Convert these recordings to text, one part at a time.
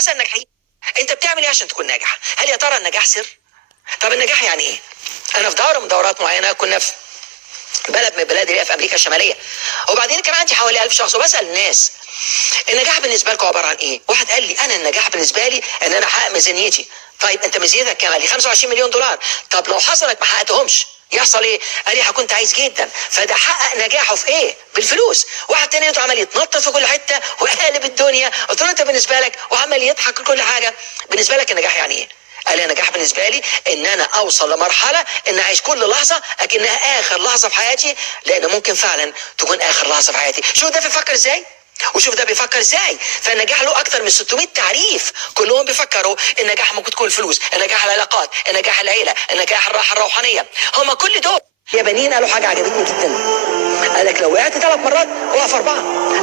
مثلا ناجحين. انت بتعمل ايه عشان تكون ناجح؟ هل يا ترى النجاح سر؟ طب النجاح يعني ايه؟ انا في دوره من دورات معينه كنا في بلد من البلاد اللي هي في امريكا الشماليه، وبعدين كان عندي حوالي 1000 شخص وبسال الناس النجاح بالنسبه لكم عباره عن ايه؟ واحد قال لي انا النجاح بالنسبه لي ان انا احقق ميزانيتي. طيب انت ميزانيتك كام؟ قال لي 25 مليون دولار. طب لو حصلت ما حققتهمش يحصل ايه؟ قال لي هكون تعيس جدا. فده حقق نجاحه في ايه؟ بالفلوس. واحد تاني لقيته عمال يتنطط في كل حته وقالب الدنيا. قلت له انت بالنسبه لك وعمال يضحك كل حاجه، بالنسبه لك النجاح يعني ايه؟ قال لي النجاح بالنسبه لي ان انا اوصل لمرحله ان اعيش كل لحظه اكنها اخر لحظه في حياتي، لان ممكن فعلا تكون اخر لحظه في حياتي. شوف ده بيفكر ازاي وشوف ده بيفكر ازاي. فالنجاح له اكتر من 600 تعريف، كلهم بيفكروا النجاح ممكن تكون الفلوس، النجاح العلاقات، النجاح العيله، النجاح الراحه الروحانيه. هم كل دول اليابانيين قالوا حاجه عجبتني جدا. قال لك لو وقعت 3 مرات اقف 4،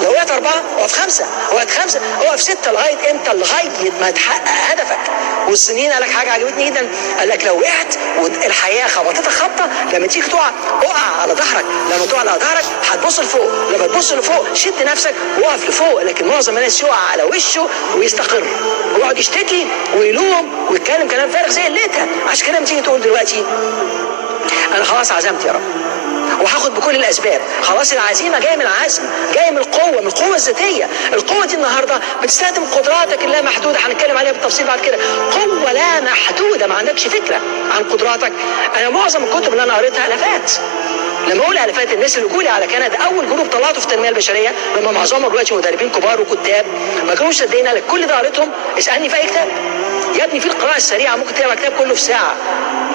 لو وقعت 4 اقف 5، وقعت 5 اقف 6، لغايه امتى؟ لغايه ما تحقق هدفك. والصينيين قال لك حاجه عجبتني جدا. قال لك لو وقعت والحياه خبطتك خبطه، لما تيجي تقع اقع على ظهرك، لما تقع على ظهرك هتبص لفوق، لما تبص لفوق شد نفسك وقف لفوق. لكن معظم الناس يقع على وشه ويستقر ويقعد يشتكي ويلوم ويتكلم كلام فارغ زي الليتها. عشان كده لما تيجي تقول دلوقتي انا خلاص عزمت يا رب وهاخد بكل الاسباب، خلاص العزيمه جايه من العزم، جايه من القوه، من القوه الذاتيه. القوه دي النهارده بتستخدم قدراتك اللامحدوده، هنتكلم عليها بالتفصيل بعد كده. قوه لا محدوده، ما عندكش فكره عن قدراتك. انا معظم الكتب اللي انا قريتها الافات. لما اقول الافات، الناس اللي جولي على كندا اول جروب طلعته في التنميه البشريه، لما معظمهم دلوقتي مدربين كبار وكتاب، ما كانوش صدقين. لك كل ده قريتهم، اسالني في اي كتاب يا ابني. في القراءه السريعه ممكن تقرا كتاب كله في ساعه.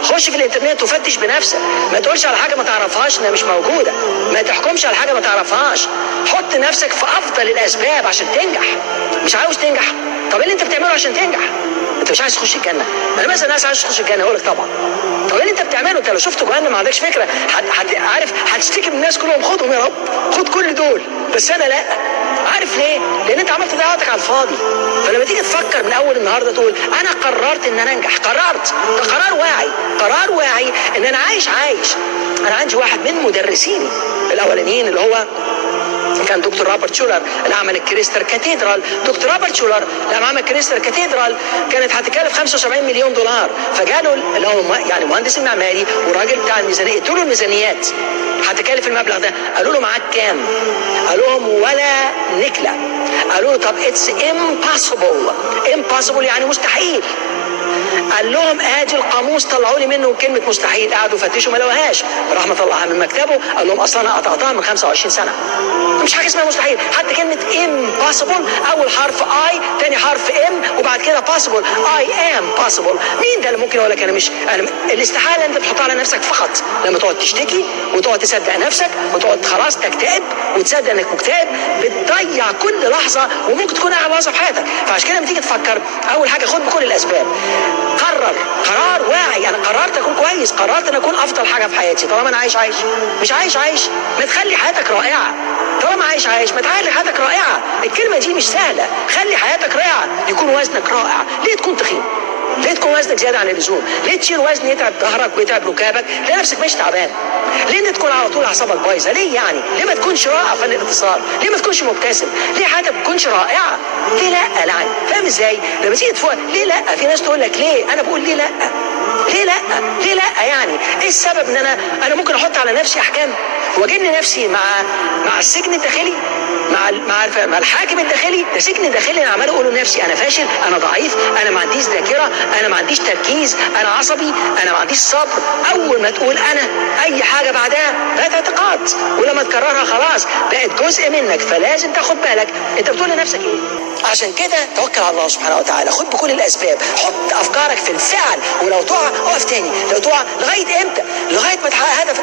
خش في الانترنت وفتش بنفسك، ما تقولش على حاجه ما تعرفهاش انها مش موجوده، ما تحكمش على حاجه ما تعرفهاش. حط نفسك في افضل الاسباب عشان تنجح. مش عاوز تنجح؟ طب ايه اللي انت بتعمله عشان تنجح؟ انت مش عايز تخش الجنه؟ انا مثلا ناس عايز تخش الجنه اقول لك طبعا. طب ايه اللي انت بتعمله؟ انت لو شفت جهنم ما عندكش فكره، عارف هتشتكي من الناس كلهم خدهم يا رب، خد كل دول، بس انا لا. عارف ليه؟ لان انت عملت تضيع وقتك على الفاضي. فلما تيجي تفكر من اول النهارده تقول انا قررت ان انا انجح، قررت، ده قرار واعي، قرار واعي ان انا عايش. انا عندي واحد من مدرسيني الاولانيين اللي هو كان دكتور روبرت شولر اللي عمل الكريستر كاتيدرال. دكتور روبرت شولر لما عمل الكريستر كاتيدرال كانت هتكلف 75 مليون دولار. فجاله اللي هو يعني مهندس المعماري والراجل بتاع الميزانيه، ادوا له الميزانيات هتكلف المبلغ ده. قالوا له معاك كام؟ قالوا لهم ولا نكله. قالوا له طب اتس امباسبل يعني مستحيل. قال لهم ادي القاموس، طلعوا لي منه كلمه مستحيل. قعدوا فتشوا ما لقوهاش، رحمه الله من مكتبه قال لهم اصلا انا قطعتها من 25 سنه، مش حاجه اسمها مستحيل. حتى كلمه impossible اول حرف اي، ثاني حرف ام، وبعد كده possible I am possible. مين ده اللي ممكن يقول لك انا الاستحاله انت بتحطها على نفسك فقط لما تقعد تشتكي وتقعد تصدق نفسك وتقعد خلاص تكتئب وتصدق انك مكتئب، بتضيع كل لحظه وممكن تكون اعلى لحظه في حياتك. فعشان كده لما تيجي تفكر اول حاجه خد بكل الاسباب. قرار واعي. انا قررت اكون كويس، قررت ان اكون افضل حاجه في حياتي. طالما انا عايش مش عايش ما تخلي حياتك رائعه. طالما عايش ما تخلي حياتك رائعه. الكلمه دي مش سهله. خلي حياتك رائعه، يكون وزنك رائع. ليه تكون تخين؟ ليه تكون وزنك زياده عن اللزوم؟ ليه تشيل وزن يتعب ظهرك ويتعب ركابك؟ ليه نفسك مش تعبان؟ ليه تكون على طول اعصابك بايظه؟ ليه يعني؟ ليه ما تكونش رائع فن الاتصال؟ ليه ما تكونش مبتسم؟ ليه حياتك ما تكونش رائعه؟ ليه لا؟ يعني فاهم ازاي؟ لما تيجي تفوق ليه لا؟ في ناس تقول لك ليه؟ انا بقول ليه لا؟ ليه لا؟ ليه لا؟ يعني ايه السبب ان انا ممكن احط على نفسي احكام واجن نفسي مع السجن الداخلي، مع الحاكم الداخلي؟ ده سجن داخلي. انا عمال اقول لنفسي انا فاشل، انا ضعيف، انا ما عنديش ذاكره، انا ما عنديش تركيز، انا عصبي، انا ما عنديش صبر. اول ما تقول انا اي حاجه بعدها بقت اعتقاد، ولما تكررها خلاص بقت جزء منك. فلازم تاخد بالك انت بتقول لنفسك ايه. عشان كده توكل على الله سبحانه وتعالى، خد بكل الاسباب، حط افكارك في الفعل، ولو تقع اقف تاني، لو تقع لغايه امتى؟ لغايه ما تحقق هدفك.